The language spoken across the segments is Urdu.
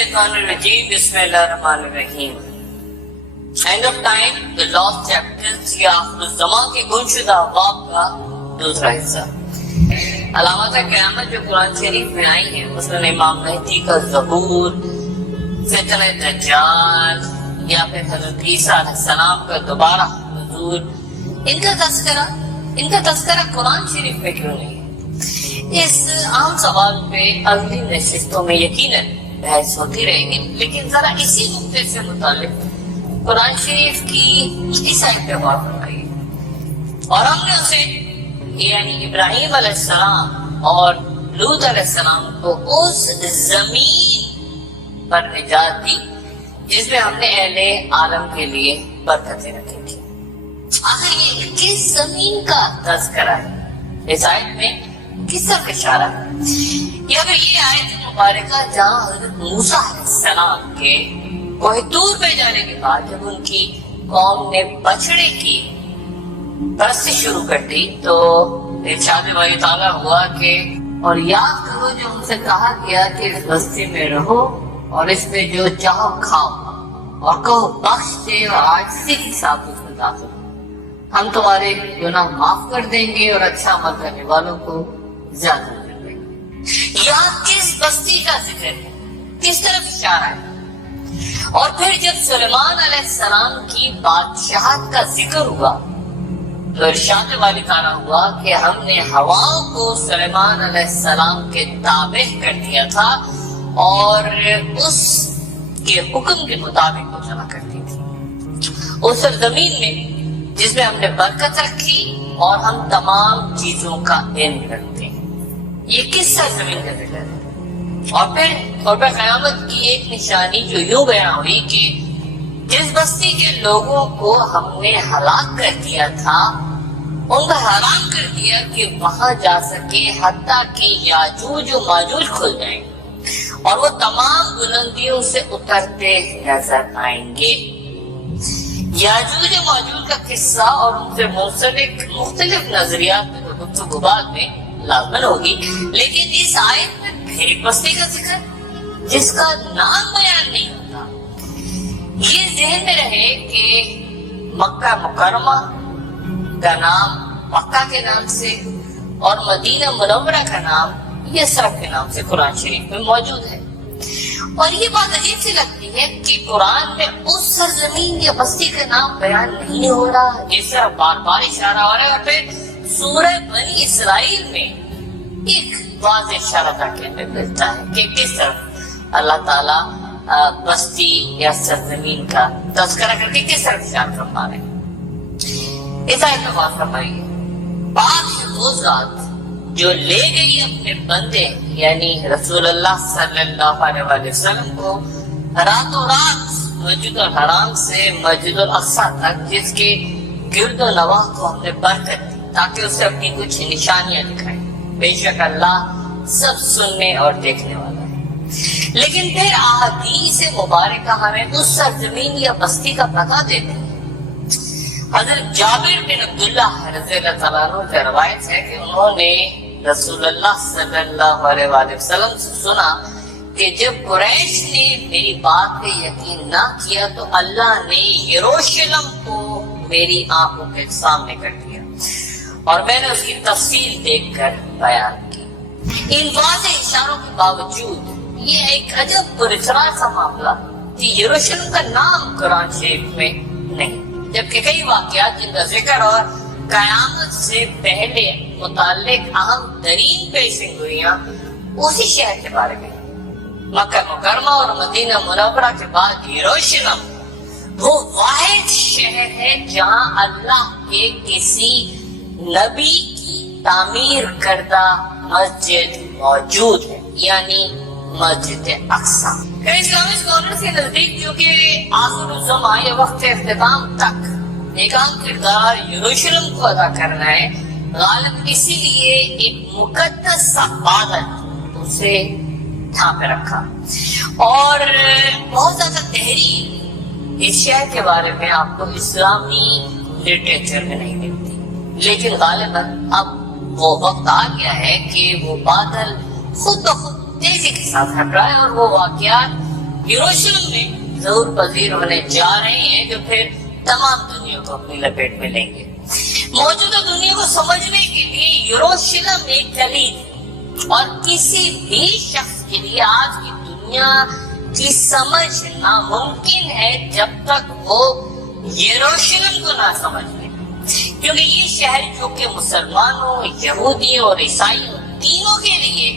الشیطان الرجیم بسم اللہ الرحمن الرحیم. And of time the last chapter یا آخر الزمان کے گم شدہ ابواب کا دوسرا حصہ. علامات قیامت جو قرآن شریف میں آئی ہیں مثلا امام مہدی کا ظہور، فتنہ دجال یا پھر حضرت عیسیٰ علیہ السلام کا دوبارہ حضور، ان کا تذکرہ قرآن شریف میں کیوں نہیں ہے؟ اس عام سوال پہ اگلی نشستوں میں یقیناً بحث ہوتی رہے گی، لیکن ذرا اسی نقطے سے متعلق قرآن شریف کی اس آیت پہ غور فرمائیے. اور ہم نے اسے یعنی ابراہیم علیہ السلام اور لوط علیہ السلام کو اس زمین پر نجات دی جس میں ہم نے اہل عالم کے لیے برکتیں رکھی تھی. آخر یہ کس زمین کا تذکرہ ہے؟ اس آیت میں کس طرف اشارہ ہے؟ یا پھر یہ آیت مبارکہ جہاں حضرت موسیٰ علیہ السلام کے کوہ طور پہ جانے کے بعد جب ان کی قوم نے بچڑے کی پرستی شروع کر دی تو ارشاد باری تعالیٰ ہوا کہ اور یاد کرو جو ان سے کہا گیا کہ اس بستی میں رہو اور اس میں جو چاہو کھاؤ اور کہو بخش دے اور عاجزی کے ساتھ اس میں داخل ہو، ہم تمہارے گناہ معاف کر دیں گے اور اچھا عمل کرنے والوں کو زیادہ کر دیں گے. یہاں کس بستی کا ذکر ہے؟ کس طرف اشارہ ہے؟ اور پھر جب سلیمان علیہ السلام کی بادشاہت کا ذکر ہوا تو ارشاد والی تعالیٰ ہوا کہ ہم نے ہواؤں کو سلیمان علیہ السلام کے تابع کر دیا تھا اور اس کے حکم کے مطابق وہ چلا کرتی تھی اس زمین میں جس میں ہم نے برکت رکھی اور ہم تمام چیزوں کا علم رکھتے ہیں. یہ کس سرزمین کا ذکر ہے؟ اور پھر قرب قیامت کی ایک نشانی جو یوں بیان ہوئی کہ جس بستی کے لوگوں کو ہم نے ہلاک کر دیا تھا ان کا حرام کر دیا کہ وہاں جا سکے حتیٰ کہ یاجوج و ماجوج کھل جائیں اور وہ تمام بلندیوں سے اترتے نظر آئیں گے. یاجوج و ماجوج کا قصہ اور ان سے منسلک مختلف نظریات میں گفتگو بعد میں لازمن ہوگی، لیکن اس آیت میں ایک بستی کا ذکر جس کا نام بیان نہیں ہوتا. یہ ذہن میں رہے کہ مکہ مکرمہ کا نام مکہ کے نام سے اور مدینہ منورہ کا نام یثرب کے نام سے قرآن شریف میں موجود ہے. اور یہ بات عجیب سی لگتی ہے کہ قرآن میں اس سرزمین یا بستی کا نام بیان نہیں ہو رہا جس طرح بار بار اشارہ ہو رہا ہے. اور پھر سورہ بنی اسرائیل میں ایک واضح اشارہ تاکہ ہمیں ملتا ہے کہ کس طرف اللہ تعالیٰ بستی یا سرزمین کا تذکرہ کر کے کس طرف اشارہ فرما رہے ہیں. اس آیت میں بات فرمائیے پاک ہے وہ ذات جو لے گئی اپنے بندے یعنی رسول اللہ صلی اللہ علیہ وسلم کو راتوں رات مسجد الحرام سے مسجد الاقصیٰ تک جس کے گرد و نواح کو ہم نے برکت دی تاکہ اسے اپنی کچھ نشانیاں دکھائیں. بے شک اللہ سب سننے اور دیکھنے والا ہے. لیکن پھر احادیث مبارکہ ہمیں اس سرزمین یا بستی کا پتہ دیتے ہیں. حضرت جابر بن عبداللہ رضی اللہ تعالیٰ عنہ سے روایت ہے کہ انہوں نے رسول اللہ صلی اللہ علیہ وآلہ وسلم سے سنا کہ جب قریش نے میری بات پہ یقین نہ کیا تو اللہ نے یروشلم کو میری آنکھوں کے سامنے کر دیا اور میں نے اس کی تفصیل دیکھ کر بیان کی. ان واضح اشاروں کے باوجود یہ ایک عجب پراسرار سا معاملہ کہ یروشلم کا نام قرآن شریف میں نہیں، جبکہ کئی واقعات جن کا ذکر اور قیامت سے پہلے متعلق اہم ترین پیشن گوئیاں اسی شہر کے بارے میں. مکہ مکرمہ اور مدینہ منورہ کے بعد یروشلم وہ واحد شہر ہے جہاں اللہ کے کسی نبی کی تعمیر کردہ مسجد موجود ہے یعنی مسجد اقصیٰ. اسلامی اسکالرز کے نزدیک جو کہ آخر الزمان یا وقت اختتام تک ایک اہم کردار یروشلم کو ادا کرنا ہے، غالب اسی لیے ایک مقدس سا بادل اسے ڈھانپے رکھا اور بہت زیادہ تحریر اس شہر کے بارے میں آپ کو اسلامی لٹریچر میں نہیں ملتی. لیکن غالباً اب وہ وقت آ گیا ہے کہ وہ بادل خود بخود تیزی کے ساتھ ہٹ رہا ہے اور وہ واقعات یروشلم میں ظہور پذیر ہونے جا رہے ہیں جو پھر تمام دنیا کو اپنی لپیٹ میں لیں گے۔ موجودہ دنیا کو سمجھنے کے لیے یروشلم ایک کلید ہے، اور کسی بھی شخص کے لیے آج کی دنیا کی سمجھ ناممکن ہے جب تک وہ یروشلم کو نہ سمجھ لے، کیونکہ یہ شہر جو کہ مسلمانوں، یہودیوں اور عیسائیوں تینوں کے لیے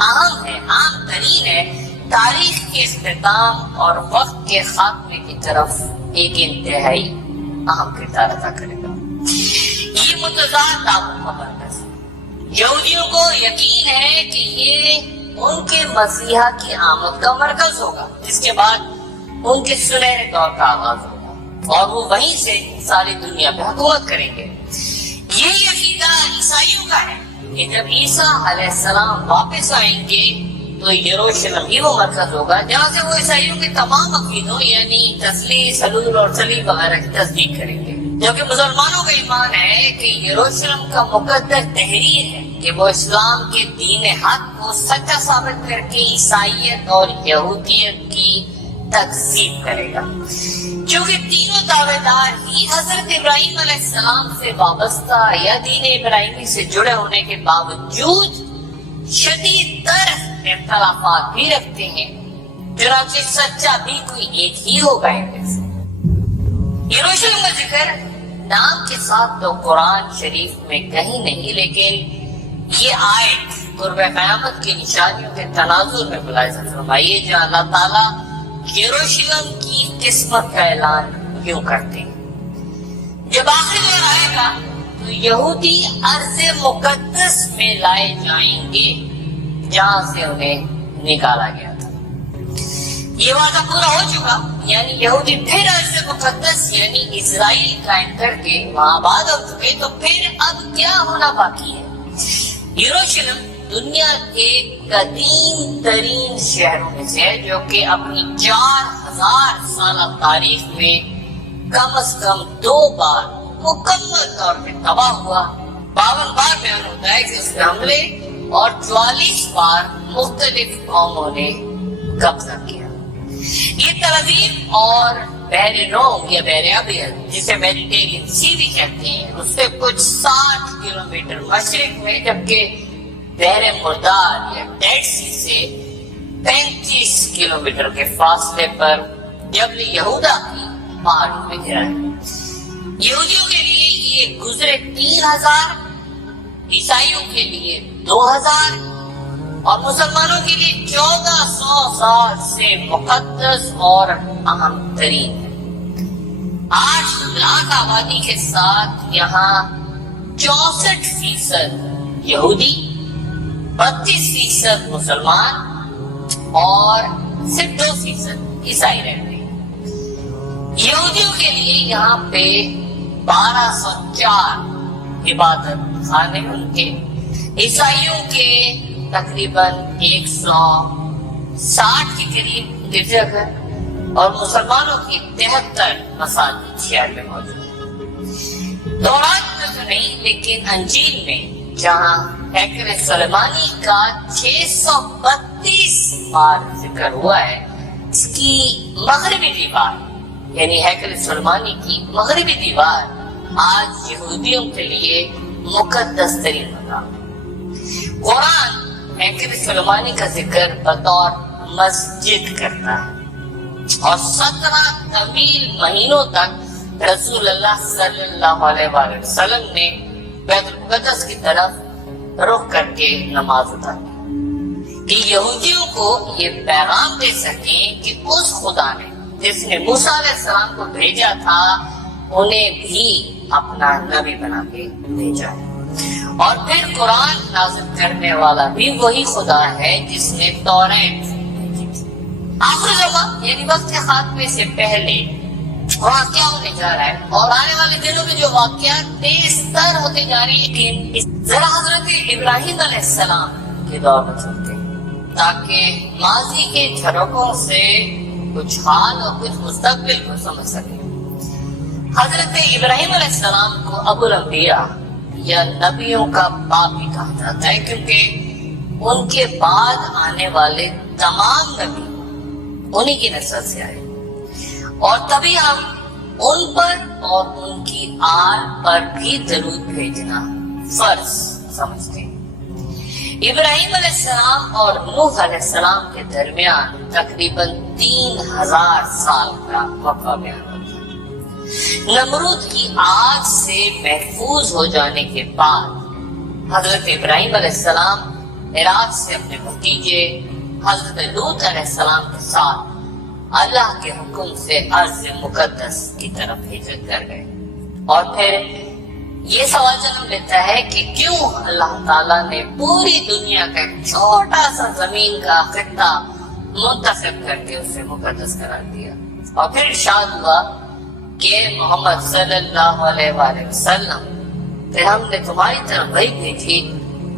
اہم ہے، عام ترین ہے، تاریخ کے اختتام اور وقت کے خاتمے کی طرف ایک انتہائی اہم کردار ادا کرے گا۔ یہ متضاد دعووں کا مرکز ہے۔ یہودیوں کو یقین ہے کہ یہ ان کے مسیحا کی آمد کا مرکز ہوگا، جس کے بعد ان کے سنہرے دور کا آغاز ہوگا اور وہ وہیں سے ساری دنیا پہ حکومت کریں گے۔ یہ عقیدہ عیسائیوں کا ہے کہ جب عیسیٰ علیہ السلام واپس آئیں گے تو یروشلم ہی وہ مرکز ہوگا جہاں سے وہ عیسائیوں کے تمام عقیدوں یعنی تثلیث، حلول اور صلیب وغیرہ کی تصدیق کریں گے، جبکہ مسلمانوں کا ایمان ہے کہ یروشلم کا مقدر تحریر ہے کہ وہ اسلام کے دین حق کو سچا ثابت کر کے عیسائیت اور یہودیت کی تکذیب کرے گا۔ چونکہ تینوں دعوے دار ہی حضرت ابراہیم علیہ السلام سے وابستہ یا دین ابراہیمی سے جڑے ہونے کے باوجود شدید تر اختلافات بھی رکھتے ہیں، چنانچہ سچا بھی کوئی ایک ہی ہوگا ان سے۔ یروشلم کا ذکر نام کے ساتھ تو قرآن شریف میں کہیں نہیں، لیکن یہ آیت قرب قیامت کی نشانیوں کے تناظر میں ملاحظہ فرمائیے جہاں اللہ تعالیٰ یروشلم کی قسمت کا اعلان یوں کرتے ہیں، جب آخری دور آئے گا تو یہودی ارض مقدس میں لائے جائیں گے جہاں سے انہیں نکالا گیا تھا۔ یہ وعدہ پورا ہو چکا، یعنی یہودی پھر ارض مقدس یعنی اسرائیل قائم کر کے وہاں آباد ہو چکے، تو پھر اب کیا ہونا باقی ہے؟ یروشلم دنیا کے قدیم ترین شہروں میں سے ہے جو کہ اپنی 4000 سالہ تاریخ میں کم از کم 2 بار مکمل طور پہ تباہ ہوا۔ 52 بار بیان ہوتا ہے کہ اس پہ حملے اور 44 بار مختلف قوموں نے قبضہ کیا۔ یہ تل ابیب اور بحر روم یا بحر ابیض جسے میڈیٹرینین سی بھی کہتے ہیں، اس سے کچھ 60 کلومیٹر مشرق میں، جبکہ بحر مردار یا ڈیڈ سی سے 35 کلومیٹر کے فاصلے پر جبل یہودا کی پہاڑوں میں گرا ہے۔ یہودیوں کے لیے یہ گزرے 3000، عیسائیوں کے لیے 2000 اور مسلمانوں کے لیے 1400 سال سے مقدس اور اہم ترین ہے۔ 8 لاکھ آبادی کے ساتھ یہاں 64% یہودی، 32% مسلمان اور صرف 2% عیسائی رہتے ہیں۔ یہودیوں کے لیے یہاں پہ 1204 عبادت خانے ان کے، عیسائیوں کے تقریباً 160 کے قریب گرجا گھر اور مسلمانوں کی 73 مساجد شہر میں موجود ہیں۔ تورات میں تو نہیں، لیکن انجیل میں جہاں ہیکل سلیمانی کا 632 بار ذکر ہوا ہے، اس کی مغربی دیوار یعنی ہیکل سلیمانی کی مغربی دیوار آج یہودیوں کے لیے مقدس ترین مقام ہے۔ قرآن ہیکل سلیمانی کا ذکر بطور مسجد کرتا ہے اور 17 طویل مہینوں تک رسول اللہ صلی اللہ علیہ وآلہ وسلم نے بیت المقدس کی طرف رخ کر کے نماز ادا کی کہ یہودیوں کو یہ پیغام دے سکیں کہ اس خدا نے جس نے موسیٰ علیہ السلام کو بھیجا تھا انہیں بھی اپنا نبی بنا کے بھیجا ہے، اور پھر قرآن نازل کرنے والا بھی وہی خدا ہے جس نے توریت بھیجی تھی۔ آخر زمان یعنی وقت کے خاتمے سے پہلے وہاں کیا ہونے جا رہا ہے اور آنے والے دنوں میں جو واقعات تیز تر ہوتے جا رہی ہیں، ذرا حضرت ابراہیم علیہ السلام کے دور میں چلتے ہیں تاکہ ماضی کے جھڑکوں سے کچھ حال اور کچھ مستقبل کو سمجھ سکیں۔ حضرت ابراہیم علیہ السلام کو ابو الانبیاء یا نبیوں کا باپ بھی کہا جاتا ہے، کیونکہ ان کے بعد آنے والے تمام نبی انہی کی نسل سے آئے، اور تبھی ہم ان پر اور ان کی آل پر بھی درود بھیجنا فرض سمجھتے ہیں۔ ابراہیم علیہ السلام اور نوح علیہ السلام کے درمیان تقریباً 3000 سال کا وقفہ بیان ہوتا ہے۔ نمرود کی آگ سے محفوظ ہو جانے کے بعد حضرت ابراہیم علیہ السلام عراق سے اپنے بھتیجے حضرت لوط علیہ السلام کے ساتھ اللہ کے حکم سے ارض مقدس کی طرف ہجرت کر گئے، اور پھر یہ سوال جنم لیتا ہے کہ کیوں اللہ تعالیٰ نے پوری دنیا کا ایک چھوٹا سا زمین کا خطہ منتخب کر کے اسے مقدس قرار دیا، اور پھر ارشاد ہوا کہ محمد صلی اللہ علیہ وآلہ وسلم پھر ہم نے تمہاری طرف وحی بھیجی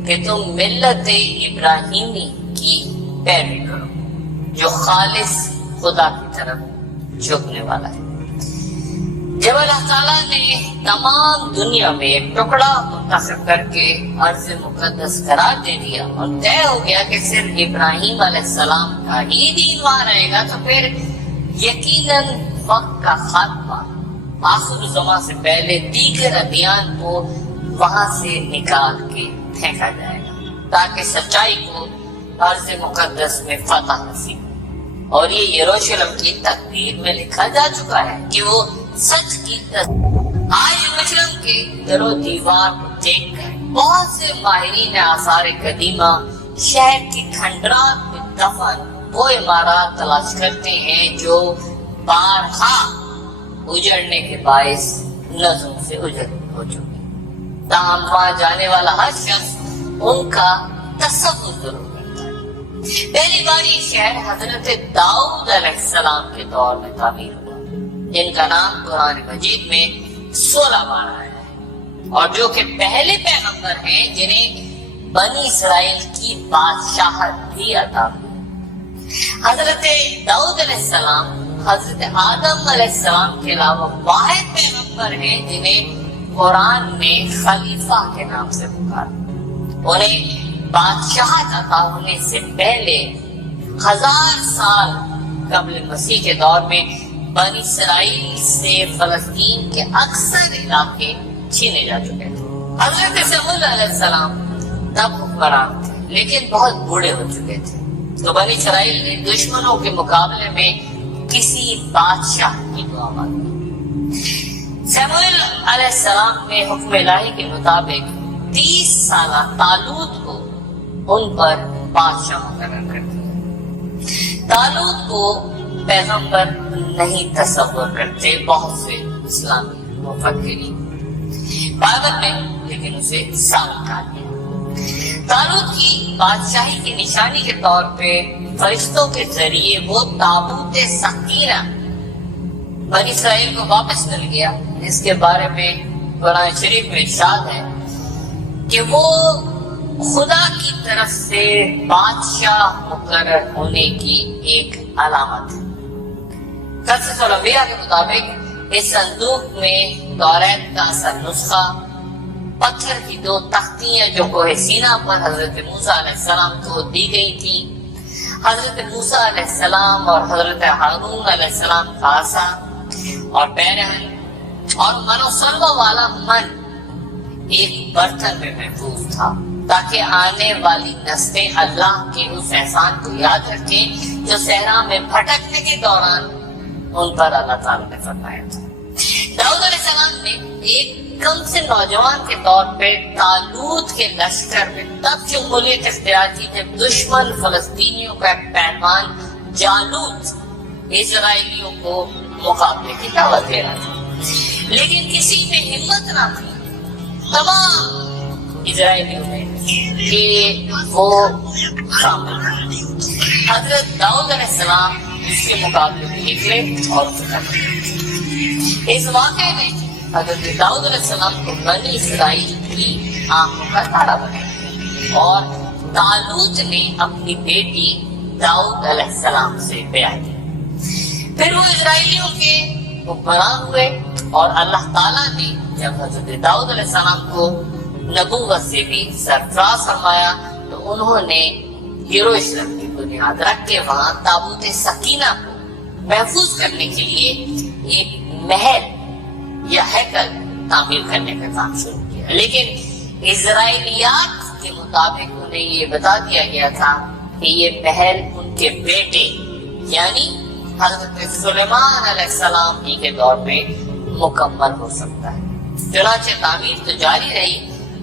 کہ تم ملت ابراہیمی کی پیروی کرو جو خالص خدا کی طرف جھکنے والا ہے۔ جب اللہ تعالیٰ نے تمام دنیا میں ایک ٹکڑا منتخب کر کے ارض مقدس قرار دے دیا اور طے ہو گیا کہ صرف ابراہیم علیہ السلام کا ہی دین وہاں رہے گا، تو پھر یقیناً وقت کا خاتمہ آخر زمان سے پہلے دیگر ادیان کو وہاں سے نکال کے پھینکا جائے گا تاکہ سچائی کو ارض مقدس میں فتح نصیب ہو۔ اور یہ یروشلم کی تقدیر میں لکھا جا چکا ہے کہ وہ سچ کی آج یروشلم کے در و دیوار کو دیکھ کر بہت سے ماہرین آثار قدیمہ شہر کی کھنڈرات میں دفن وہ عمارات تلاش کرتے ہیں جو بارہا اجڑنے کے باعث نظم سے اجڑ ہو چکے، تاہم وہاں جانے والا ہر شخص ان کا تصور ضرور کرتا ہے۔ پہلی بار یہ شہر حضرت داؤد علیہ السلام کے دور میں تعمیر ہوا، جن کا نام قرآن مجید میں 16 بار آیا ہے، اور جو کہ پہلے پیغمبر ہیں جنہیں بنی اسرائیل کی بادشاہت بھی عطا ہوئی۔ حضرت داؤد علیہ السلام حضرت آدم علیہ السلام کے علاوہ واحد پیغمبر ہیں جنہیں قرآن نے خلیفہ کے نام سے پکارا۔ انہیں بادشاہت عطا ہونے سے پہلے 1000 سال قبل مسیح کے دور میں بنی اسرائیل سے فلسطین کے اکثر علاقے چھینے جا چکے تھے۔ حضرت سمود علیہ السلام تب حکمران تھے لیکن بہت بوڑھے ہو چکے تھے، تو بنی اسرائیل نے دشمنوں کے مقابلے میں کسی بادشاہ کی دعا مانگی۔ سموئیل علیہ السلام نے حکم الہی کے مطابق 30 سالہ طالوت کو ان پر بادشاہ مقرر کر دیا۔ طالوت کو پیغمبر نہیں تصور کرتے بہت سے اسلامی مفکرین بائبل میں، لیکن اسے صاف کہا گیا۔ طالوت کی بادشاہی کی نشانی کے طور پہ فرشتوں کے ذریعے وہ تابوت سکینہ بنی اسرائیل کو واپس مل گیا۔ اس کے بارے میں قرآن شریف میں ارشاد ہے کہ وہ خدا کی طرف سے بادشاہ مقرر ہونے کی ایک علامت ہے۔ قصص الانبیاء کے مطابق اس صندوق میں توریت کا اصل نسخہ، پتھر کی 2 تختیاں جو کوہ سینا پر حضرت موسیٰ علیہ السلام کو دی گئی تھی، حضرت موسیٰ علیہ السلام اور حضرت ہارون علیہ السلام کا عصا اور پیرہن اور من و سلوہ والا من ایک برتن میں محفوظ تھا تاکہ آنے والی نسلیں اللہ کے اس احسان کو یاد رکھیں جو صحرا میں بھٹکنے کے دوران ان پر اللہ تعالیٰ نے فرمایا تھا۔ داؤد علیہ السلام نے ایک کم سے نوجوان کے طور پہ طالوت کے لشکر میں تب شمولیت اختیار کی جب دشمن فلسطینیوں کا ایک پہلوان جالوت اسرائیلیوں کو مقابلے کی دعوت دے رہا تھا، لیکن کسی میں ہمت نہ تھی تمام اسرائیلیوں میں کہ وہ شامل ہوں۔ حضرت داؤد علیہ السلام اس کے مقابلے میں نکلے اور اس واقعے میں حضرت داؤد علیہ السلام کو بنی اسرائیل کی آنکھوں کا تارا بنایا اور طالوت نے اپنی بیٹی داؤد علیہ السلام سے بیاہ کی۔ پھر وہ اسرائیلیوں کے حکمران ہوئے، اور اللہ تعالیٰ نے جب حضرت داؤد علیہ السلام کو نبوت سے بھی سرفراز فرمایا تو انہوں نے یروشلم کی بنیاد رکھ کے وہاں تابوت سکینہ کو محفوظ کرنے کے لیے ایک محل یا ہیکل تعمیر کرنے کا کام شروع کیا. لیکن اسرائیلیات کے مطابق انہیں یہ بتا دیا گیا تھا کہ یہ محل ان کے بیٹے یعنی حضرت سلیمان علیہ السلام ہی کے دور میں مکمل ہو سکتا ہے. چنانچہ تعمیر تو جاری رہی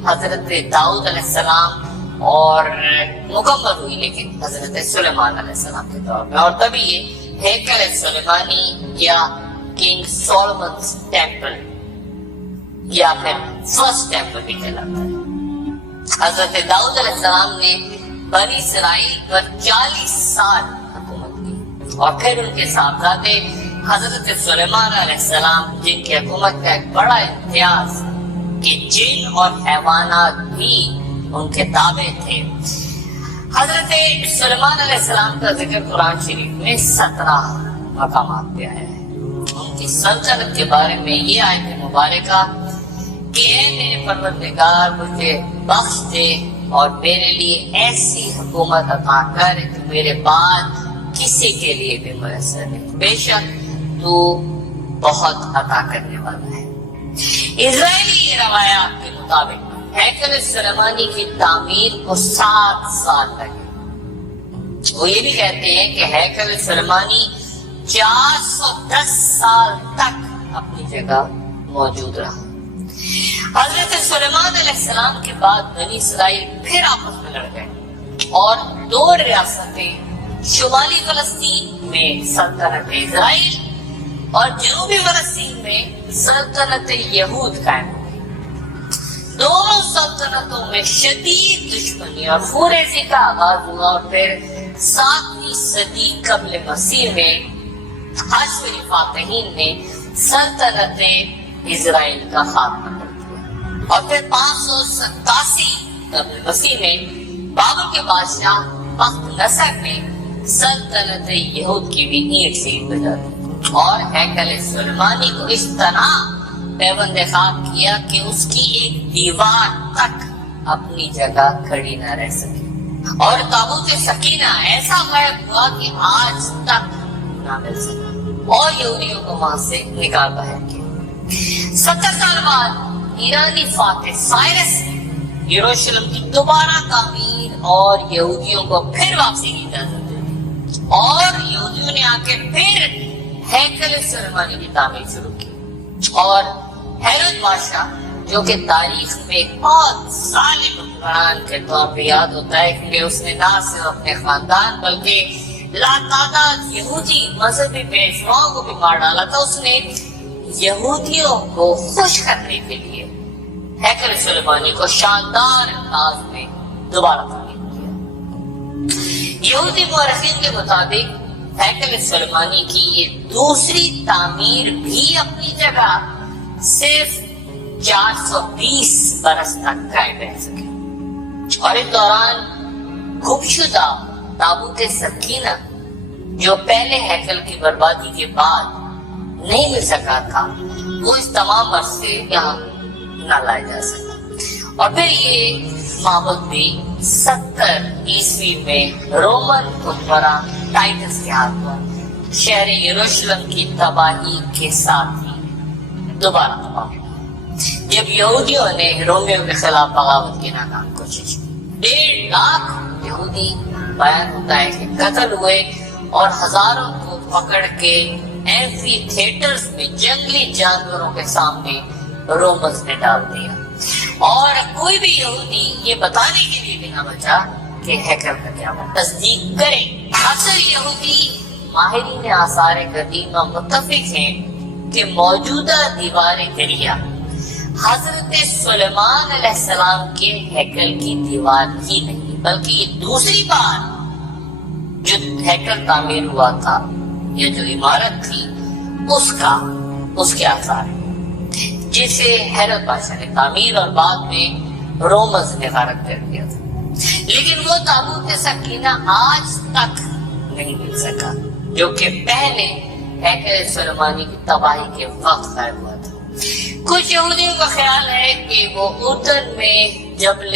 حضرت داؤد علیہ السلام اور مکمل ہوئی لیکن حضرت سلیمان علیہ السلام کے دور میں, اور تبھی یہ ہیکل سلیمانی یا کنگ سولمنز ٹیمپل یا پھر فرسٹ ٹیمپل بھی کہلاتا ہے. حضرت داؤد علیہ السلام نے بنی اسرائیل پر 40 سال حکومت کی اور پھر ان کے صاحبزادے حضرت سلیمان علیہ السلام جن کی حکومت کا ایک بڑا امتیاز کہ جن اور حیوانات بھی ان کے تابع تھے. حضرت سلیمان علیہ السلام کا ذکر قرآن شریف میں 17 مقامات پہ آیا ہے. ان کی سلطنت کے بارے میں یہ آیت مبارکہ کہ اے میرے پروردگار مجھے بخش دے اور میرے لیے ایسی حکومت عطا کر کہ میرے بعد کسی کے لیے بھی میسر نہیں, بے شک تو بہت عطا کرنے والا ہے. اسرائیلی روایات کے مطابق ہیکل سلیمانی کی تعمیر کو 7 سال لگے. وہ یہ بھی کہتے ہیں کہ ہیکل سلیمانی 410 سال تک اپنی جگہ موجود رہا. حضرت سلیمان علیہ السلام کے بعد بنی اسرائیل پھر آپس میں لڑ گئے اور 2 ریاستیں شمالی فلسطین میں سلطنت اسرائیل اور جنوبی فلسطین میں سلطنت یہود قائم ہوئی. دونوں سلطنتوں میں شدید دشمنی اور خونریزی کا آغاز ہوا اور پھر 7ویں صدی قبل مسیح میں حاشوری فاتحین نے سلطنت اسرائیل کا خاتمہ کر دیا اور پھر 587 قبل مسیح میں بابل کے بادشاہ بخت نصر نے سلطنت یہود کی بھی اینٹ سے بجا دی اور ہیکل سلیمانی کو اس طرح پیوند خاک کیا کہ اس کی ایک دیوار تک اپنی جگہ کھڑی نہ رہ سکی اور تابوت سکینہ ایسا غائب ہوا کہ آج تک نہ مل سکا اور یہودیوں کو وہاں سے نکال باہر کیا. 70 سال بعد ایرانی فاتح سائرس نے یروشلم کی دوبارہ تعمیر اور یہودیوں کو پھر واپسی کی اجازت دی اور یہودیوں نے آ کے پھر ہیکل سلیمانی کی تعمیر شروع کی. اور ہیرود بادشاہ جو کہ تاریخ میں بہت ظالم حکمران کے طور پہ یاد ہوتا ہے کیونکہ اس نے نہ صرف اپنے خاندان بلکہ لاتعداد یہودی مذہبی پیشواؤں کو بھی مار ڈالا تھا, اس نے یہودیوں کو خوش کرنے کے لیے ہیکل سلیمانی کو شاندار انداز میں دوبارہ تعمیر کیا. یہودی مورخین کے مطابق ہیکل سلیمانی کی یہ دوسری تعمیر بھی اپنی جگہ صرف 420 برس تک قائم رہ سکے اور اس دوران گمشدہ تابوت سکینہ جو پہلے ہیکل کی بربادی کے بعد نہیں مل سکا تھا وہ اس تمام عرصے یہاں نہ لایا جا سکا. اور پھر یہ معبد بھی 70 عیسوی میں رومن حکمراں ٹائٹس کے ہاتھوں شہر یروشلم کی تباہی کے ساتھ ہی دوبارہ تباہ ہوا جب یہودیوں نے رومیوں کے خلاف بغاوت کی ناکام کوشش کی. 1.5 لاکھ یہودی بیان ہوتا ہے کہ قتل ہوئے اور ہزاروں کو پکڑ کے ایمفی تھیٹرز میں جنگلی جانوروں کے سامنے رومنز نے ڈال دیا اور کوئی بھی یہودی یہ بتانے کے لیے بھی نہ بچا کہ ہیکل کا کیا ہوا. تصدیق کریں اکثر یہودی ماہرین آثار قدیمہ متفق ہیں کہ موجودہ دیوار دریا حضرت سلیمان علیہ السلام کے ہیکل کی دیوار ہی نہیں بلکہ یہ دوسری بار جو ہیکل تعمیر ہوا تھا یہ جو عمارت تھی اس کے آثار جسے ہیرود بادشاہ نے تعمیر اور بعد میں رومنز نے غارت کر دیا تھا. لیکن وہ تابوت سکینہ آج تک نہیں مل سکا جو کہ پہلے ہیکل سلیمانی کی تباہی کے وقت غائب ہوا تھا. کچھ یہودیوں کا خیال ہے کہ وہ اردن میں جبل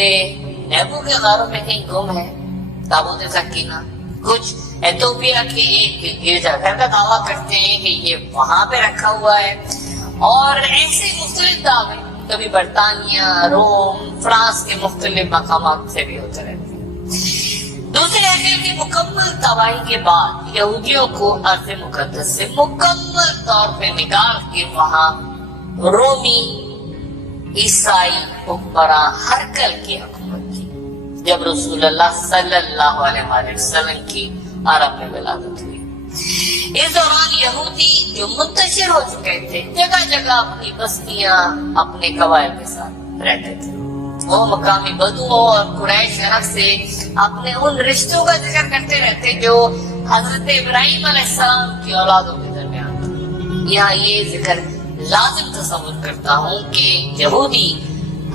نیبو کے غاروں میں کہیں گم ہے تابوت سکینہ کچھ ایتھوپیا کے ایک گرجا گھر کا دعویٰ کرتے ہیں کہ یہ وہاں پہ رکھا ہوا ہے، اور ایسے مختلف دعوے کبھی برطانیہ، روم، فرانس کے مختلف مقامات سے بھی ہوتے رہتے ہیں۔ دوسرے ایسے کی مکمل تباہی کے بعد یہودیوں کو ارض مقدس سے مکمل طور پہ نکال کے وہاں رومی عیسائی حکمراں ہرکل کی حکومت کی، جب رسول اللہ صلی اللہ علیہ وسلم کی عرب میں ولادت ہوئی۔ اس دوران یہودی جو منتشر ہو چکے تھے، جگہ جگہ اپنی بستیاں، اپنے قبائل کے ساتھ رہتے تھے، وہ مقامی بدوؤں اور قریش عرب سے اپنے ان رشتوں کا ذکر کرتے رہتے جو حضرت ابراہیم علیہ السلام کی اولادوں کے درمیان تھا۔ یہاں یہ ذکر لازم تصور کرتا ہوں کہ یہودی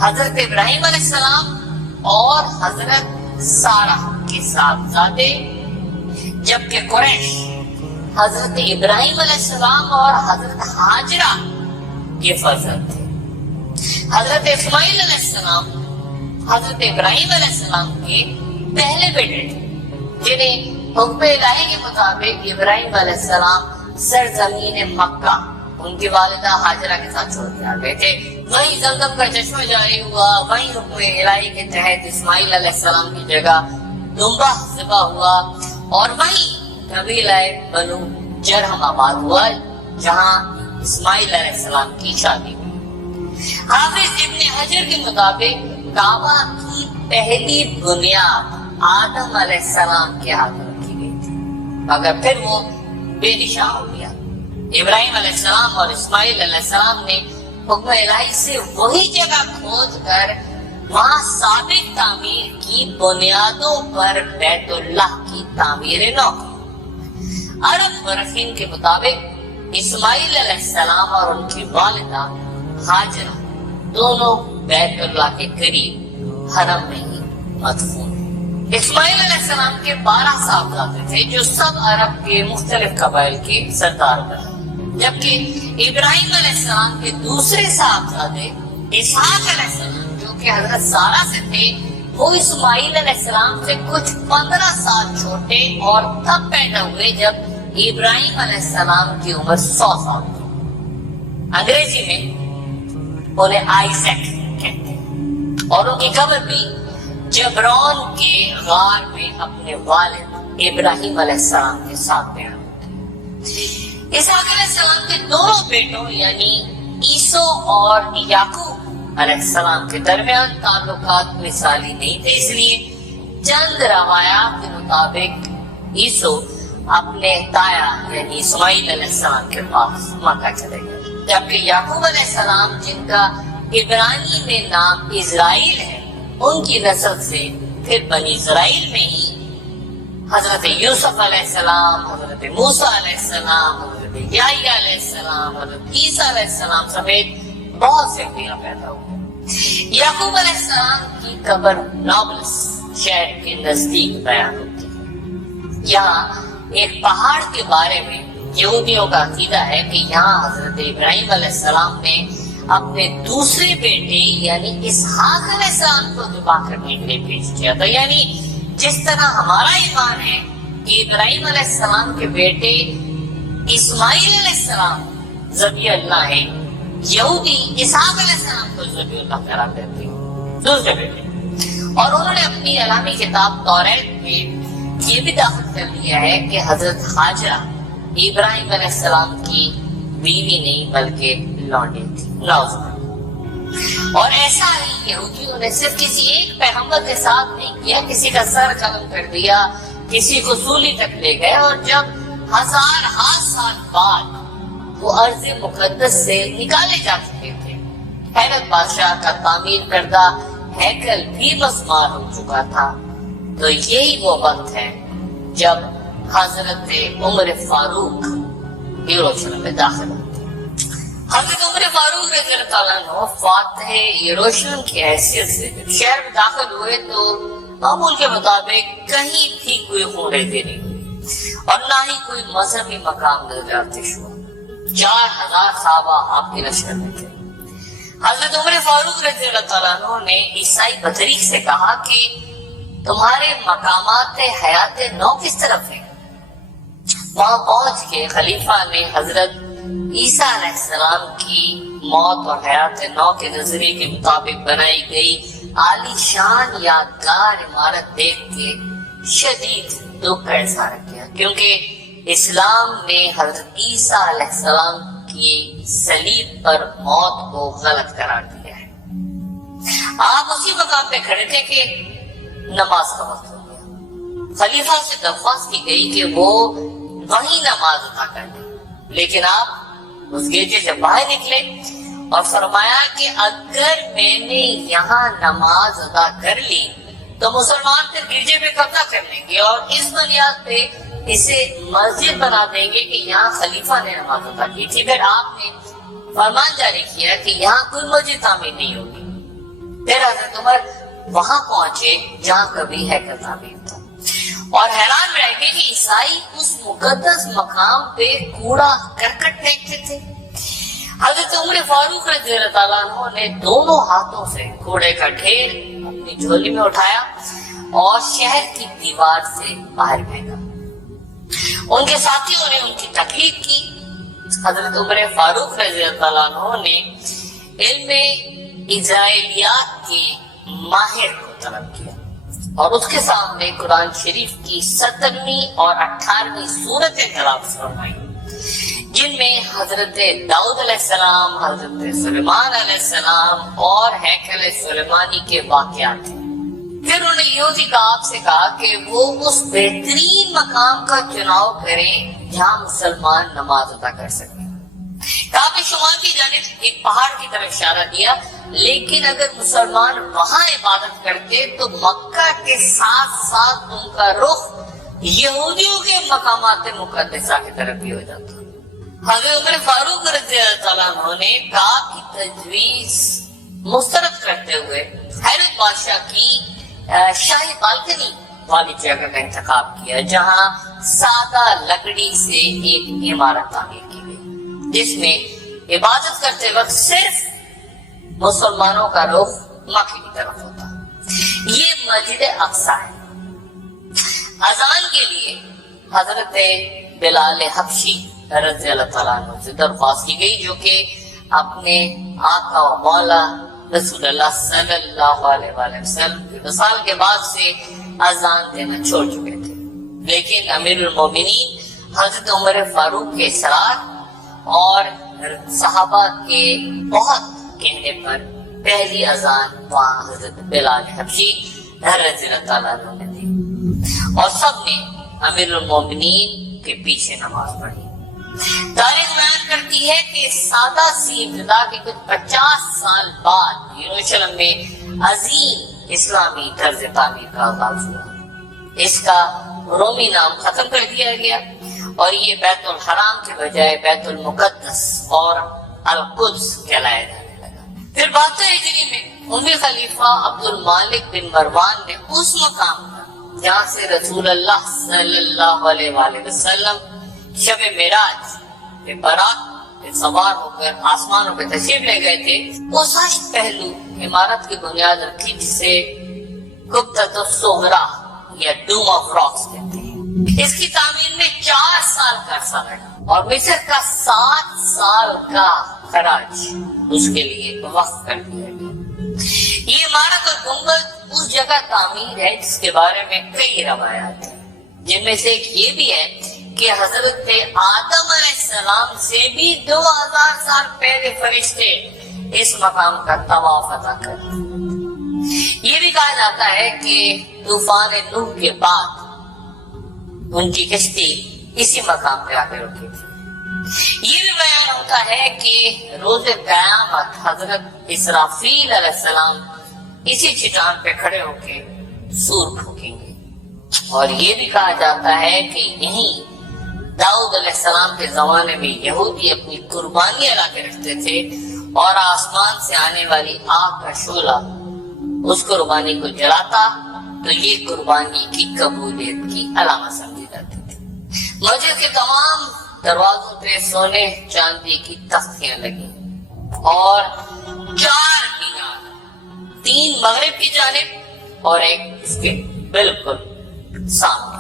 حضرت ابراہیم علیہ السلام اور حضرت سارہ کے صاحبزادے، جبکہ قریش حضرت ابراہیم علیہ السلام اور حضرت ہاجرہ کے فرزند تھے۔ حضرت اسماعیل علیہ السلام حضرت ابراہیم علیہ السلام کے پہلے بیٹے تھے، جنہیں حکم الہی کے مطابق ابراہیم علیہ السلام سرزمین مکہ ان کی والدہ ہاجرہ کے ساتھ چھوڑ کے آ گئے تھے۔ وہیں زمزم کا چشمہ جاری ہوا، وہیں حکم الہی کے تحت اسماعیل علیہ السلام کی جگہ دمبا ذبح ہوا، اور وہیں قبیلہ بنو جرہم آباد ہوا جہاں اسماعیل علیہ السلام کی شادی ہوئی۔ حافظ ابن حجر کے مطابق کعبہ کی پہلی بنیاد آدم علیہ السلام کے ہاتھ رکھی گئی تھی، مگر پھر وہ بے نشان ہو گیا۔ ابراہیم علیہ السلام اور اسماعیل علیہ السلام نے حکم الہی سے وہی جگہ کھود کر وہاں سابق تعمیر کی بنیادوں پر بیت اللہ کی تعمیر نو کی۔ عرب مورخین کے مطابق اسماعیل علیہ السلام اور ان کی والدہ ہاجرہ دونوں بیت اللہ کے قریب حرم میں ہی مدفون ہیں۔ اسماعیل علیہ السلام کے 12 صاحبزادے تھے جو سب عرب کے مختلف قبائل کے سردار بنے، جبکہ ابراہیم علیہ السلام کے دوسرے صاحبزادے اسحاق علیہ السلام جو کہ حضرت سارہ سے تھے، وہ اسماعیل علیہ السلام سے کچھ 15 سال چھوٹے اور تب پیدا ہوئے جب ابراہیم علیہ السلام کی عمر 100 سال تھی۔ انگریزی میں انہیں آئیزیک کہتے ہیں، اور ان کی قبر بھی جبرون کے غار میں اپنے والد ابراہیم علیہ السلام کے ساتھ بیان ہوتی ہے۔ اسحاق علیہ السلام کے دونوں بیٹوں یعنی عیسو اور یعقوب علیہ السلام کے درمیان تعلقات مثالی نہیں تھے، اس لیے چند روایات کے مطابق عیسو اپنے تایا یعنی اسماعیل علیہ السلام کے پاس مکہ چلے گئے، جبکہ یعقوب علیہ السلام جن کا عبرانی میں نام اسرائیل ہے، ان کی نسل سے پھر بنی اسرائیل میں ہی حضرت یوسف علیہ السلام، حضرت موسیٰ علیہ السلام، حضرت یحییٰ علیہ السلام، حضرت عیسیٰ علیہ السلام سمیت بہت سے انبیاء پیدا ہوئے۔ یعقوب علیہ السلام کی قبر نابلس شہر کے نزدیک بیان ہوتی ہے۔ یہاں ایک پہاڑ کے بارے میں یہودیوں کا عقیدہ ہے کہ یہاں حضرت ابراہیم علیہ السلام نے اپنے دوسرے بیٹے یعنی اسحاق علیہ السلام کو ذبح کرنے کے لیے پیش کیا تھا، یعنی جس طرح ہمارا ایمان ہے کہ ابراہیم علیہ السلام کے بیٹے اسماعیل علیہ السلام ذبیح اللہ ہیں، یہودی اسحاق علیہ السلام کو ذبیح اللہ قرار دیتے ہیں، دوسرے بیٹے، اور انہوں نے اپنی علمی کتاب توریت میں یہ بھی داخل کر لیا ہے کہ حضرت ہاجرہ ابراہیم علیہ السلام کی بیوی نہیں بلکہ لونڈی تھی، اور ایسا ہی یہودیوں نے صرف کسی ایک پیغمبر کے ساتھ نہیں کیا، کسی کا سر قلم کر دیا، کسی کو سولی تک لے گئے، اور جب ہزارہا سال بعد وہ ارض مقدس سے نکالے جا چکے تھے، حیرت بادشاہ کا تعمیر کردہ ہیکل بھی مسمار ہو چکا تھا، تو یہی وہ وقت ہے جب حضرت عمر فاروق یروشلم میں داخل ہوتے۔ حضرت عمر فاروق رضی اللہ تعالیٰ عنہ فاتح یروشلم کی حیثیت سے جب شہر میں داخل ہوئے تو معمول کے مطابق کہیں بھی کوئی خون ریزی نہیں ہوئی، اور نہ ہی کوئی مذہبی مقام نظر آتش ہوا۔ 4000 صحابہ آپ کے لشکر میں تھے۔ حضرت عمر فاروق رضی اللہ تعالیٰ عنہ نے عیسائی بطریق سے کہا کہ تمہارے مقامات حیات نو کس طرف ہیں؟ وہاں پہنچ کے خلیفہ نے حضرت عیسیٰ علیہ السلام کی موت اور حیات نو کے نظریے کے مطابق بنائی گئی عالی شان یادگار عمارت دیکھ کے شدید دکھ کا اظہار کیا، کیونکہ اسلام نے حضرت عیسیٰ علیہ السلام کی صلیب پر موت کو غلط قرار دیا ہے۔ آپ اسی مقام پہ کھڑے تھے کہ نماز کا وقت ہو گیا۔ خلیفہ سے درخواست کی گئی کہ وہ وہیں نماز ادا کر دیں، لیکن آپ اس گیٹے سے باہر نکلے اور فرمایا کہ اگر میں نے یہاں نماز ادا کر لی تو مسلمان پھر گرجے پہ قبضہ کر لیں گے اور اس بنیاد پہ اسے مسجد بنا دیں گے کہ یہاں خلیفہ نے نماز ادا کی تھی۔ پھر آپ نے فرمان جاری کیا کہ یہاں کوئی مسجد تعمیر نہیں ہوگی۔ پھر حضرت عمر وہاں پہنچے جہاں کبھی ہیکل تعمیر تھا اور حیران رہ گئے کہ عیسائی اس مقدس مقام پہ کوڑا کرکٹ پھینکتے تھے۔ حضرت عمر فاروق رضی اللہ تعالیٰ عنہ نے دونوں ہاتھوں سے کوڑے کا ڈھیر اپنی جھولی میں اٹھایا اور شہر کی دیوار سے باہر پھینکا۔ ان کے ساتھیوں نے ان کی تقلید کی۔ حضرت عمر فاروق رضی اللہ تعالیٰ عنہ نے علم اسرائیلیات کے ماہر کو طلب کیا اور اس کے سامنے قرآن شریف کی 17ویں اور 18ویں سورتیں تلاوت فرمائی، جن میں حضرت داؤد علیہ السلام، حضرت سلیمان علیہ السلام اور ہیکل سلیمانی کے واقعات ہیں۔ پھر انہوں نے یہودی کعب سے کہا کہ وہ اس بہترین مقام کا چناؤ کریں جہاں مسلمان نماز ادا کر سکیں۔ کعب نے شمال کی جانب ایک پہاڑ کی طرف اشارہ دیا، لیکن اگر مسلمان وہاں عبادت کرتے تو مکہ کے ساتھ ساتھ ان کا رخ یہودیوں کے مقامات مقدسہ کی طرف بھی ہو جاتا۔ حضرت عمر فاروق رضی اللہ تعالیٰ عنہ نے کعب کی تجویز مسترد کرتے ہوئے ہیرود بادشاہ کی شاہی بالکنی والی جگہ کا انتخاب کیا، جہاں سادہ لکڑی سے ایک عمارت تعمیر کی گئی، جس میں عبادت کرتے وقت صرف مسلمانوں کا رخ مکے کی طرف ہوتا۔ یہ مسجد اقصی ہے۔ اذان کے لیے حضرت بلال حبشی رضی اللہ تعالیٰ عنہ سے درخواست کی گئی، جو کہ اپنے آقا و مولا رسول اللہ صلی اللہ علیہ وآلہ وسلم کے وصال کے بعد سے اذان دینا چھوڑ چکے تھے، لیکن امیر المومنین حضرت عمر فاروق کے اصرار اور صحابہ کے بہت کہنے پر پہلی اذان وہاں حضرت بلال حبشی رضی اللہ تعالیٰ عنہ نے دی اور سب نے امیر المومنین کے پیچھے نماز پڑھی۔ تاریخ بیان کرتی ہے کہ سادہ سی ابتدا کے کچھ 50 سال بعد یروشلم میں عظیم اسلامی طرز تعمیر کا آغاز ہوا۔ اس کا رومی نام ختم کر دیا گیا اور یہ بیت الحرام کے بجائے بیت المقدس اور القدس کہلایا جانے لگا۔ پھر 72 ہجری میں اموی خلیفہ عبد المالک بن مروان نے اس مقام پر جہاں سے رسول اللہ صلی اللہ علیہ وآلہ وسلم شب معراج پہ برات پہ سوار ہو کر آسمانوں پہ تشریف لے گئے تھے، اس 8 پہلو عمارت کی بنیاد رکھی جسے قبۃ الصغریٰ یا ڈوم آف راکس کہتے ہیں۔ اس کی تعمیر میں 4 سال کا عرصہ لگا اور مصر کا 7 سال کا خراج اس کے لیے وقف کر دیا گیا۔ یہ عمارت اور گنبد اس جگہ تعمیر ہے جس کے بارے میں کئی روایات ہیں، جن میں سے ایک یہ بھی ہے کہ حضرت آدم علیہ السلام سے بھی 2000 سال پہلے فرشتے اس مقام کا طواف ادا کرتے۔ یہ بھی کہا جاتا ہے کہ طوفان نوح کے بعد ان کی کشتی اسی مقام پہ آ کے رکی تھی۔ یہ بھی بیان ہوتا ہے کہ روز قیامت حضرت اسرافیل علیہ السلام اسی چٹان پہ کھڑے ہو کے سور پھونکیں گے، اور یہ بھی کہا جاتا ہے کہ یہیں داؤد علیہ السلام کے زمانے میں یہودی اپنی قربانیاں لا کے رکھتے تھے اور آسمان سے آنے والی آگ کا شعلہ اس قربانی کو جلاتا تو یہ قربانی کی قبولیت کی علامت سمجھی جاتی تھی۔ مسجد کے تمام دروازوں پہ سونے چاندی کی تختیاں لگی اور 4 مینار، 3 مغرب کی جانب اور ایک اس کے بالکل سامنے۔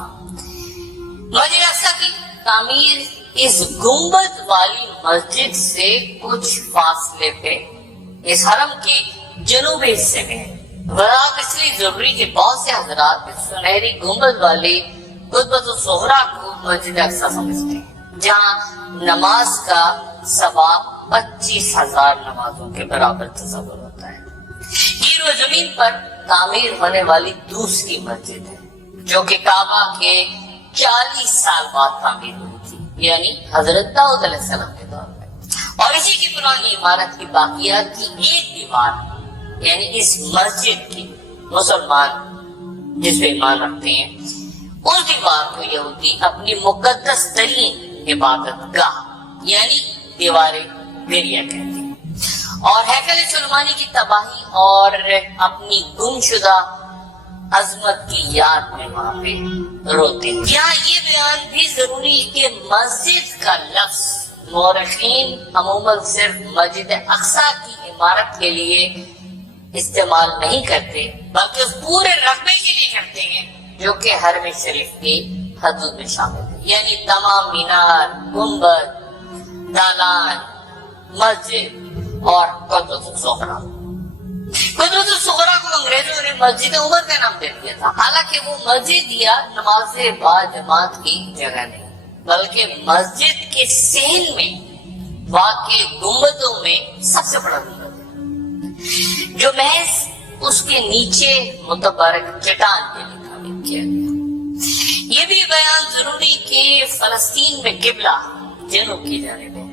مسجد اقصی کی تعمیر اس گنبد والی مسجد سے کچھ فاصلے پہ اس حرم کے جنوبی حصے میں ہے۔ وضاحت اس لیے ضروری کہ بہت سے حضرات اس سنہری گنبد والی قطبۃ الصغریٰ کو مسجد اقصی سمجھتے ہیں، جہاں نماز کا ثواب 25,000 نمازوں کے برابر تصور ہوتا ہے۔ یہ روئے زمین پر تعمیر ہونے والی دوسری مسجد ہے جو کہ کعبہ کے 40 سال بعد تعمیر ہوئی تھی، یعنی حضرت داؤد علیہ السلام کے دور میں، اور اسی کی پرانی عمارت کی باقیات کی ایک دیوار، یعنی اس مسجد کی مسلمان جس پہ ایمان رکھتے ہیں اس دیوار کو یہودی اپنی مقدس ترین عبادت گاہ یعنی دیوار دریا کہتے ہیں، اور ہیکل سلیمانی کی تباہی اور اپنی گمشدہ عظمت کی یاد میں وہاں پہ روتے ہیں۔ یہاں یہ بیان بھی ضروری ہے کہ مسجد کا لفظ مورخین عموماً صرف مسجد اقصی کی عمارت کے لیے استعمال نہیں کرتے بلکہ اس پورے رقبے کے لیے کرتے ہیں جو کہ حرم شریف کی حدود میں شامل ہے، یعنی تمام مینار، گنبد، دالان، مسجد اور قطبۃ الصغریٰ۔ قطبۃ الصغریٰ کو انگریزوں نے مسجد عمر کا نام دے دیا تھا، حالانکہ وہ مسجد یا نماز با جماعت کی جگہ نہیں بلکہ مسجد کے صحن میں واقع گنبدوں میں سب سے بڑا گنبد ہے جو محض اس کے نیچے متبرک چٹان کے لیے تعمیر کیا گیا۔ یہ بھی بیان ضروری کہ فلسطین میں قبلہ جنوب کی جانب ہے۔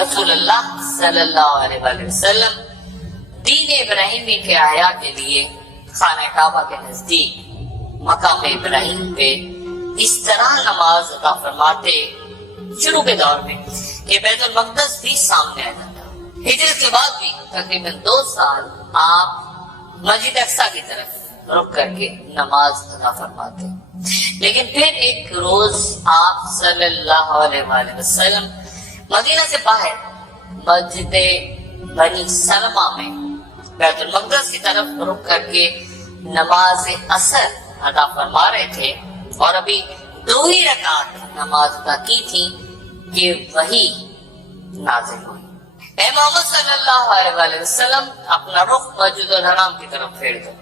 رسول اللہ صلی اللہ علیہ وآلہ وسلم دین ابراہیمی کے احیاء کے لیے خانہ کعبہ کے نزدیک مقام ابراہیم پہ اس طرح نماز ادا فرماتے شروع کے دور میں کہ بیت المقدس بھی سامنے آ جاتا۔ ہجرت کے بعد بھی تقریباً 2 سال آپ مسجد اقصی کی طرف رک کر کے نماز ادا فرماتے، لیکن پھر ایک روز آپ صلی اللہ علیہ وآلہ وسلم مدینہ سے باہر مسجد بنی سلمہ میں بیت المقدس کی طرف رک کر کے نماز عصر ادا فرما رہے تھے، اور ابھی 2 ہی رکعت نماز ادا کی تھی کہ وہی نازل ہوئی، اے محمد صلی اللہ علیہ وآلہ وسلم اپنا رخ مسجد الحرام کی طرف پھیر دو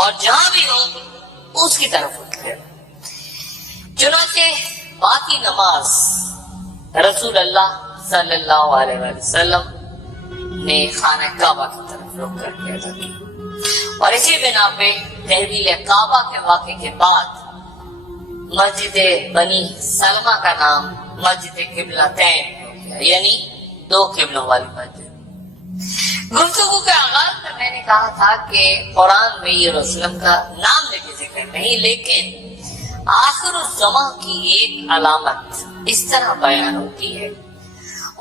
اور جہاں بھی ہو اس کی طرف پھیر دو۔ چنانچہ باقی نماز رسول اللہ صلی اللہ علیہ وآلہ وسلم نے خانہ کعبہ کی طرف رخ کر کے ادا کی، اور اسی بنا پہ تحویل کعبہ کے واقعے کے بعد مسجد بنی سلمہ کا نام مسجد قبلتین ہو گیا، یعنی 2 قبلوں والی مسجد۔ گفتگو کے آغاز میں میں نے کہا تھا کہ قرآن میں یہ رسول کا نام لے کے ذکر نہیں، لیکن آخر الزمان کی ایک علامت اس طرح بیان ہوتی ہے،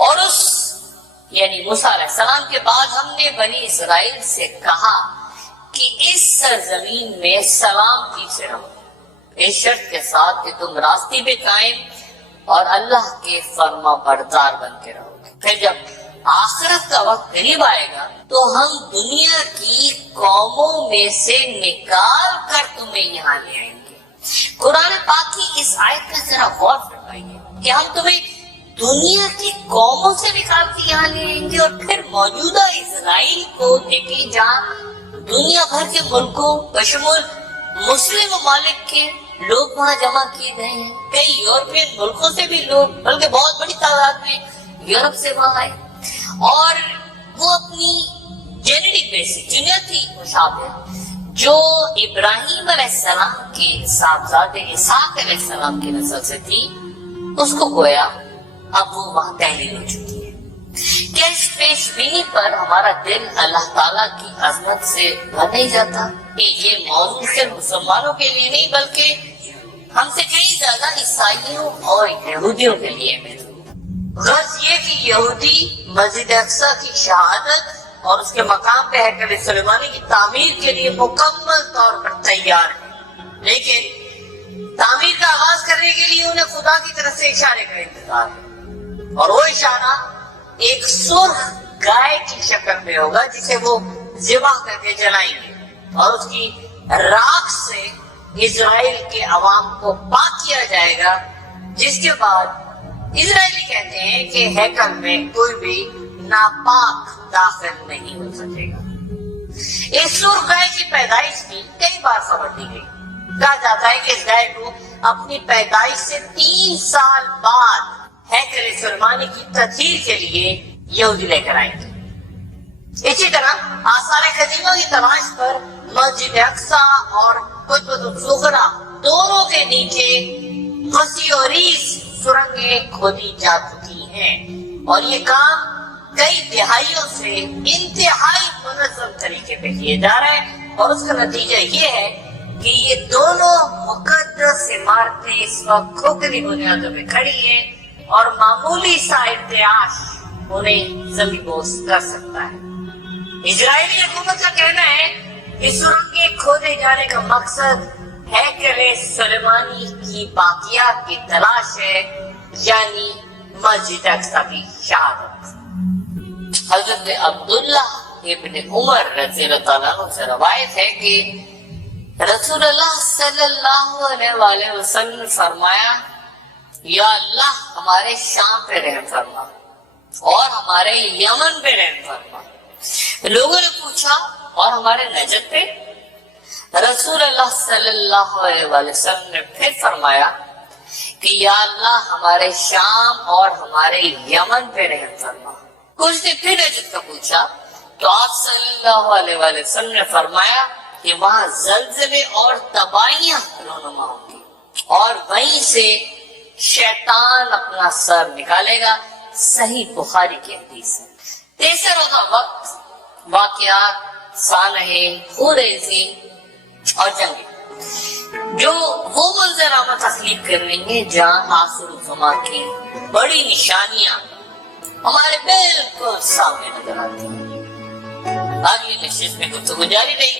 اور اس یعنی موسیٰ علیہ السلام کے بعد ہم نے بنی اسرائیل سے کہا کہ اس سرزمین میں سلامتی سے رہو، اس شرط کے ساتھ کہ تم راستے پہ قائم اور اللہ کے فرما بردار بن کے رہو گے۔ پھر جب آخرت کا وقت قریب آئے گا تو ہم دنیا کی قوموں میں سے نکال کر تمہیں یہاں لے آئیں گے۔ قرآن پاک کی اس آیت کا ذرا غور فرمائیے کہ ہم تمہیں دنیا کی قوموں سے نکال کے یہاں لے آئیں گے، اور پھر موجودہ اسرائیل کو دیکھیں جہاں دنیا بھر کے ملکوں بشمول مسلم ممالک کے لوگ وہاں جمع کیے گئے ہیں، کئی یورپین ملکوں سے بھی لوگ، بلکہ بہت بڑی تعداد میں یورپ سے وہاں آئے، اور وہ اپنی جینیٹک بیسس جنیاتی مشابہت جو ابراہیم علیہ السلام کے صاحبزادے اسحاق علیہ السلام کی نسل سے تھی اس کو گویا اب وہ وہاں تحلیل ہو چکی ہے۔ کیا اس پیش بینی پر ہمارا دل اللہ تعالیٰ کی عظمت سے بھر نہیں جاتا کہ یہ موضوع صرف مسلمانوں کے لیے نہیں بلکہ ہم سے کئی زیادہ عیسائیوں اور یہودیوں کے لیے غرض یہ کہ یہودی مسجد اقصی کی شہادت اور اس کے مقام پہ ہیکل سلیمانی کی تعمیر کے لیے مکمل طور پر تیار ہے، لیکن تعمیر کا آغاز کرنے کے لیے انہیں خدا کی طرف سے اشارے کا انتظار ہے، اور وہ اشارہ ایک سرخ گائے کی شکل میں ہوگا جسے وہ ذبح کر کے جلائیں گے، اور اس کی راکھ سے اسرائیل کے عوام کو پاک کیا جائے گا، جس کے بعد اسرائیلی کہتے ہیں کہ ہیکل میں کوئی بھی ناپاک داخل نہیں ہو سکے گا۔ اس سرخ گائے کی پیدائش کی کئی بار خبر دی گئی۔ کہا جاتا ہے کہ اس گائے کو اپنی پیدائش سے 3 سال بعد ہیکل سلیمانی کی تطہیر کے لیے یہودی لے کر آئیں گے۔ اسی طرح آثار قدیمہ کی تلاش پر مسجد اقصی اور قطب الصغری دونوں کے نیچے وسیع و ریز سرنگیں کھودی جا چکی ہیں، اور یہ کام کئی دہائیوں سے انتہائی منظم طریقے پہ کیے جا رہے ہیں، اور اس کا نتیجہ یہ ہے کہ یہ دونوں مقدس عمارتیں اس وقت کھوکھلی بنیادوں پہ کھڑی ہیں، اور معمولی سا ارتعاش انہیں زمین بوس کر سکتا ہے۔ اسرائیلی حکومت کا کہنا ہے کہ سرنگ کے کھودے جانے کا مقصد ہیکل سلیمانی کی باقیات کی تلاش ہے، یعنی مسجد اقصی کی شہادت۔ حضرت عبداللہ ابن عمر رضی اللہ تعالیٰ عنہ سے روایت ہے کہ رسول اللہ صلی اللہ علیہ وآلہ وسلم نے فرمایا، یا اللہ ہمارے شام پہ رحم فرما اور ہمارے یمن پہ رحم فرما۔ لوگوں نے پوچھا اور ہمارے نجد پہ؟ رسول اللہ صلی اللہ علیہ وآلہ وسلم نے پھر فرمایا کہ یا اللہ ہمارے شام اور ہمارے یمن پہ رحم فرما۔ کچھ نے پھر نجد کا پوچھا تو آپ صلی اللہ علیہ وآلہ وسلم نے فرمایا کہ وہاں زلزلے اور تباہیاں رونما ہوں گی، اور وہیں سے شیطان اپنا سر نکالے گا۔ صحیح بخاری کی حدیث ہے۔ تیسرا روزہ وقت، واقعات، سانحے، خوریزی اور جنگیں جو وہ منظرنامہ تخلیق کر رہی ہیں جہاں آخر الزمان کی بڑی نشانیاں ہمارے بالکل سامنے نظر آتی ہیں۔ اگلی نشست میں گفتگو جاری رہی۔